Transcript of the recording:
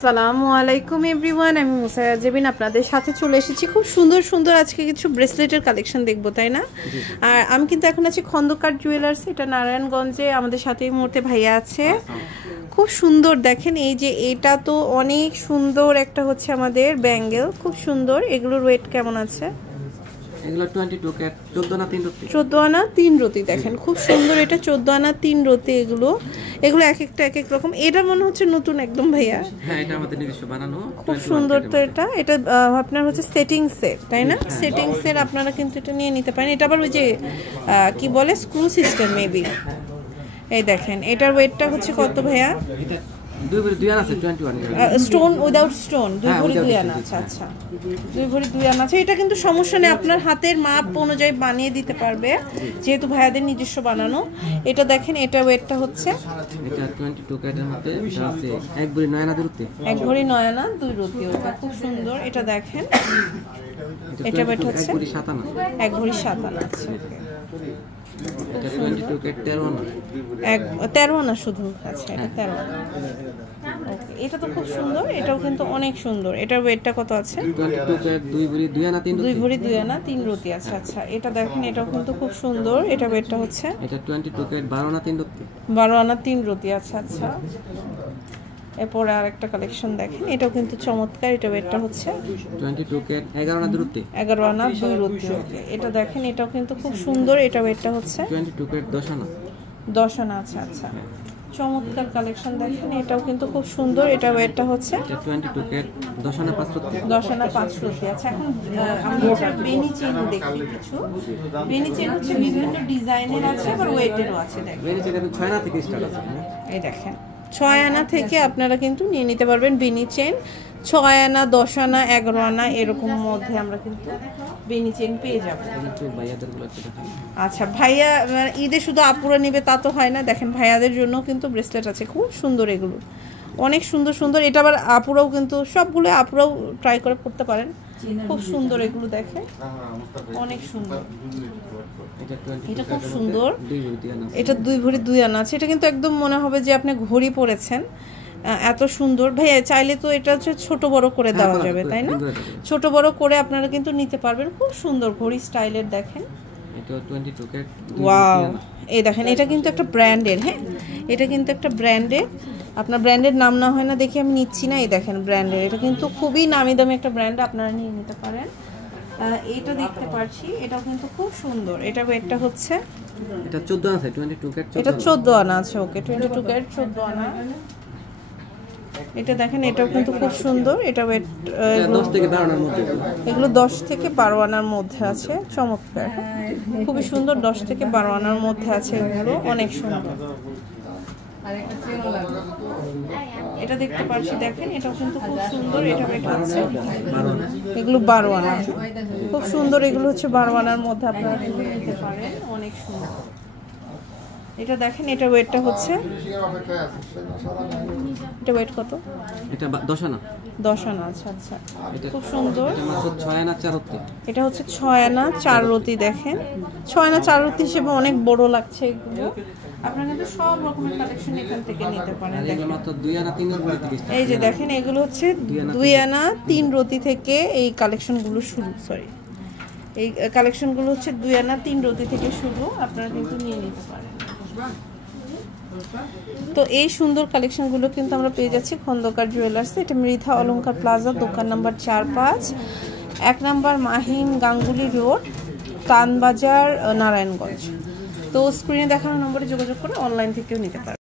আসসালামু আলাইকুম এভরিওয়ান, আমি মুসাইয়া জেবিন আপনাদের সাথে চলে এসেছি। খুব সুন্দর সুন্দর আজকে কিছু ব্রেসলেটের কালেকশন দেখবো, তাই না? আর আমি কিন্তু এখন আছি খন্দকার জুয়েলার্স, এটা নারায়ণগঞ্জে। আমাদের সাথে এই মুহূর্তে ভাইয়া আছে। খুব সুন্দর, দেখেন এই যে এটা তো অনেক সুন্দর একটা হচ্ছে আমাদের ব্যাঙ্গেল, খুব সুন্দর। এগুলোর ওয়েট কেমন আছে? এগুলো 22 ক্যাট, 14 আনা 3 রতি। 14 আনা 3 রতি, দেখেন খুব সুন্দর। এটা 14 আনা 3 রতি। এগুলো এক একটা এক এক রকম। এটা মনে হচ্ছে নতুন একদম ভাইয়া। হ্যাঁ, এটা আমাদের নিজস্ব বানানো, খুব সুন্দর। তো এটা আপনার হচ্ছে সেটিং সেট, তাই না? সেটিং সেট আপনারা কিন্তু এটা নিয়ে নিতে পারেন। এটা আবার ওই যে কি বলে, স্ক্রু সিস্টেম মেবি। এই দেখেন এটার ওয়েটটা হচ্ছে কত ভাইয়া? এটা 2 ভরি 2 আনা আছে, 21 স্টোন উইদাউট স্টোন, 2 ভরি 2 আনা। আচ্ছা আচ্ছা, 2 ভরি 2 আনা আছে। এটা কিন্তু সমস্যা নেই, আপনার হাতের মাপ অনুযায়ী বানিয়ে দিতে পারবে, যেহেতু ভাইয়াদের নিজস্ব বানানো। এটা দেখেন এটা ওয়েটটা হচ্ছে, এটা 22 ক্যাটের মধ্যে আছে 1 ভরি 9 আনা 2 রতি। 1 ভরি 9 আনা 2 রতি। ওটা খুব সুন্দর। এটা দেখেন এটা ওয়েট হচ্ছে 1 ভরি 7 আনা। 1 ভরি 7 আনা আছে। এটা 22 ক্যাট 13 আনা। 13 আনা শুধু। আচ্ছা, এটা 13 আনা। ওকে, এটা তো খুব সুন্দর। এটাও কিন্তু অনেক সুন্দর। এটার ওয়েটটা কত আছে? 22 ক্যাট 2 ভরি 2 আনা 3 রতি। 2 ভরি 2 আনা 3 রতি। আচ্ছা আচ্ছা, এটা দেখেন এটাও কিন্তু খুব সুন্দর। এটা ওয়েটটা হচ্ছে এটা 22 ক্যাট 12 আনা 3 রতি। 12 আনা 3 রতি। আচ্ছা আচ্ছা, এরপরে আরেকটা কালেকশন দেখেন, এটাও কিন্তু চমৎকার। এটা ওয়েটটা হচ্ছে 22 ক্যাট 11 আনা 2 রতি। 11 আনা 2 রতি। ওকে, এটা দেখেন এটাও কিন্তু খুব সুন্দর। এটা ওয়েটটা হচ্ছে 22 ক্যাট 10 আনা। 10 আনা। আচ্ছা আচ্ছা, চমৎকার কালেকশন দেখেন, এটাও কিন্তু খুব সুন্দর। এটা ওয়েটটা হচ্ছে এটা 22 ক্যাট 10 আনা 5 রতি। 10 আনা 5 রতি। আচ্ছা, এখন আমরা বেনি চেন দেখি কিছু। বেনি চেন হচ্ছে বিভিন্ন ডিজাইনের আছে, আবার ওয়েটেরও আছে। দেখেন বেনি চেন 6 আনা থেকে স্টার্ট আছে। এই দেখেন 6 আনা থেকে আপনারা কিন্তু নিয়ে নিতে পারবেন বেনি চেন। 6 আনা, 10 আনা, 11 আনা এরকম মধ্যে আমরা কিন্তু বেনি চেন পেয়ে যাবো। আচ্ছা ভাইয়া, ঈদে শুধু আপুরা নিবে তা তো হয় না। দেখেন ভাইয়াদের জন্য কিন্তু ব্রেসলেট আছে, খুব সুন্দর। এগুলো অনেক সুন্দর সুন্দর। এটা আবার আপুরাও কিন্তু সবগুলো আপুরাও ট্রাই করে পড়তে পারেন, খুব সুন্দর। এগুলো দেখেন অনেক সুন্দর। এটা খুব সুন্দর। এটা 2 ভরি 2 আনা আছে। এটা কিন্তু একদম মনে হবে যে আপনি ঘড়ি পরেছেন, এত সুন্দর। ভাইয়া চাইলে তো এটা হচ্ছে ছোট বড় করে দেওয়া যাবে, তাই না? ছোট বড় করে আপনারা কিন্তু নিতে পারবেন। খুব সুন্দর ঘড়ি স্টাইলের। দেখেন এটা 22 ক্যাট। ওয়াও, এই দেখেন এটা কিন্তু একটা ব্র্যান্ডের। হ্যাঁ, এটা কিন্তু একটা ব্র্যান্ডের। আপনার ব্র্যান্ডের নাম না হয় না দেখে আমি নিচ্ছি না। এই দেখেন ব্র্যান্ডের, এটা কিন্তু খুবই নামি দামি একটা ব্র্যান্ড, আপনারা নিয়ে নিতে পারেন। এটা দেখতে পাচ্ছি, এটাও কিন্তু খুব সুন্দর। এটা ওয়েটটা হচ্ছে এটা 14 আনা আছে, 22 ক্যাট 14। এটা 14 আনা আছে। ওকে, 22 ক্যাট 14 আনা। এটা দেখেন এটাও কিন্তু খুব সুন্দর। এটা ওয়েট 10 থেকে 12 আনার মধ্যে। এগুলো 10 থেকে 12 আনার মধ্যে আছে। চমৎকার, খুবই সুন্দর। 10 থেকে 12 আনার মধ্যে আছে এগুলো, অনেক সুন্দর। এটা দেখতে পাচ্ছি, দেখেন এটাও কিন্তু খুব সুন্দর। এটা ওয়েট হচ্ছে এগুলো 12 আনা, খুব সুন্দর। এগুলো হচ্ছে 12 আনার মধ্যে আপনারা নিতে পারেন, অনেক সুন্দর। এটা দেখেন এটা ওয়েটটা হচ্ছে, এটা ওয়েট কত? এটা 10 আনা। 10 আনা। আচ্ছা আচ্ছা, খুব সুন্দর। এটা মাত্র 6 আনা 4 রতি। এটা হচ্ছে 6 আনা 4 রতি। দেখেন 6 আনা 4 রতি হিসেবে অনেক বড় লাগছে এগুলো। আপনারা কিন্তু সব রকমের কালেকশন এখান থেকে নিতে পারেন। এগুলো মাত্র 2 আনা 3 রতি থেকে স্টার্ট। এই যে দেখেন এগুলো হচ্ছে 2 আনা 3 রতি থেকে এই কালেকশনগুলো শুরু। সরি, এই কালেকশনগুলো হচ্ছে 2 আনা 3 রতি থেকে শুরু, আপনারা কিন্তু নিয়ে নিতে পারেন। তো এই সুন্দর কালেকশনগুলো কিন্তু আমরা পেয়ে যাচ্ছি খন্দকার জুয়েলার্সে। এটা মৃধা অলংকার প্লাজা, দোকান number 4-5, 1 number Mahim Ganguli road, Tanbazar, Narayanganj. তো স্ক্রিনে দেখানো নম্বরে যোগাযোগ করে অনলাইন থেকেও নিতে পারেন।